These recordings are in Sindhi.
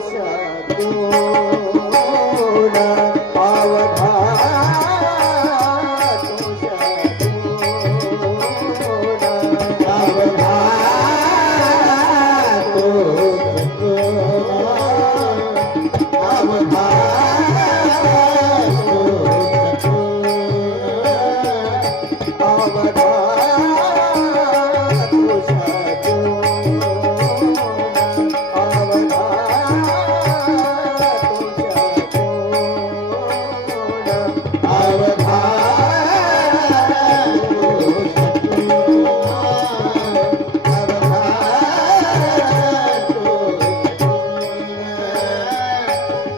शतूर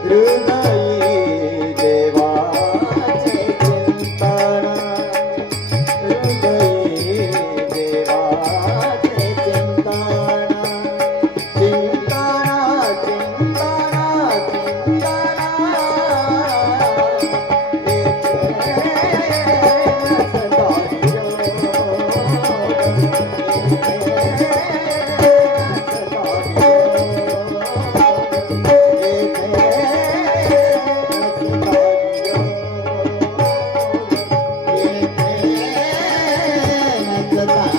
Eu não Bye.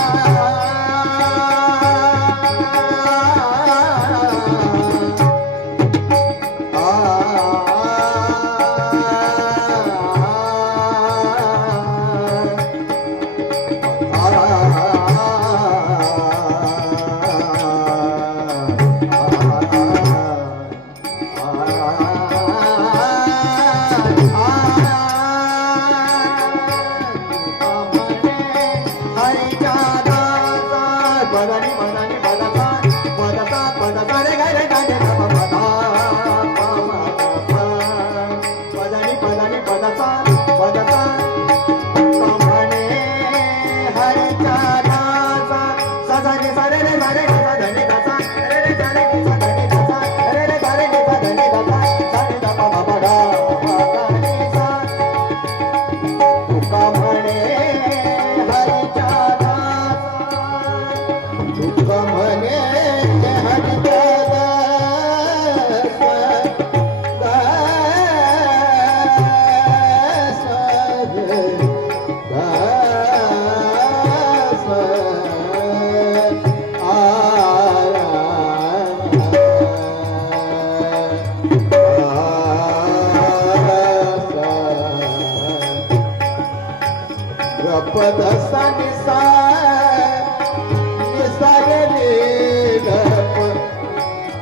Música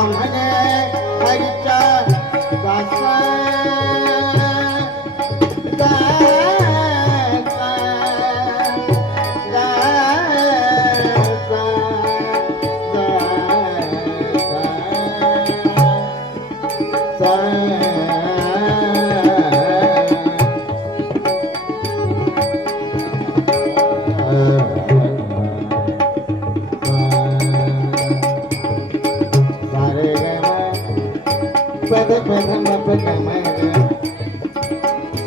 còn ở đây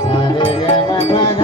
Hare Rama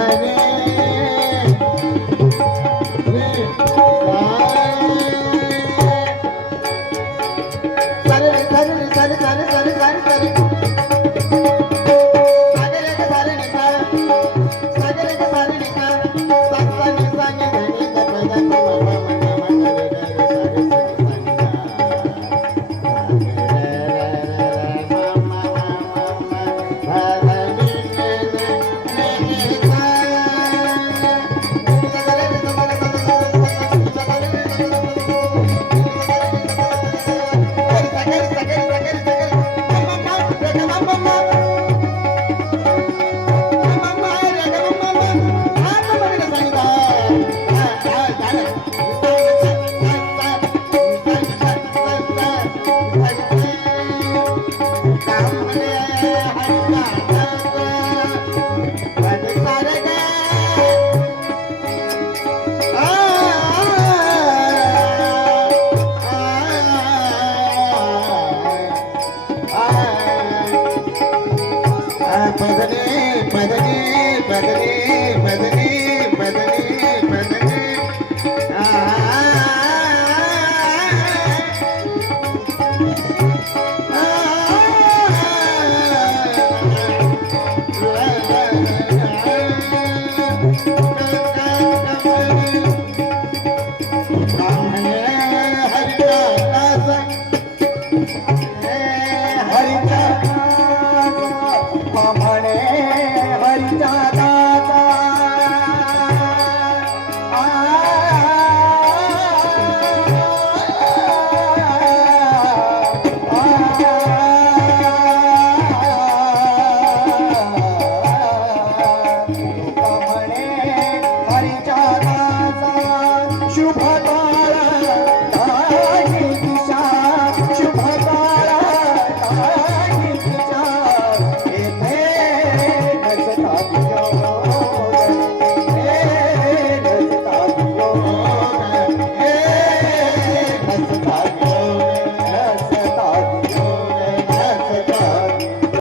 I'm gonna be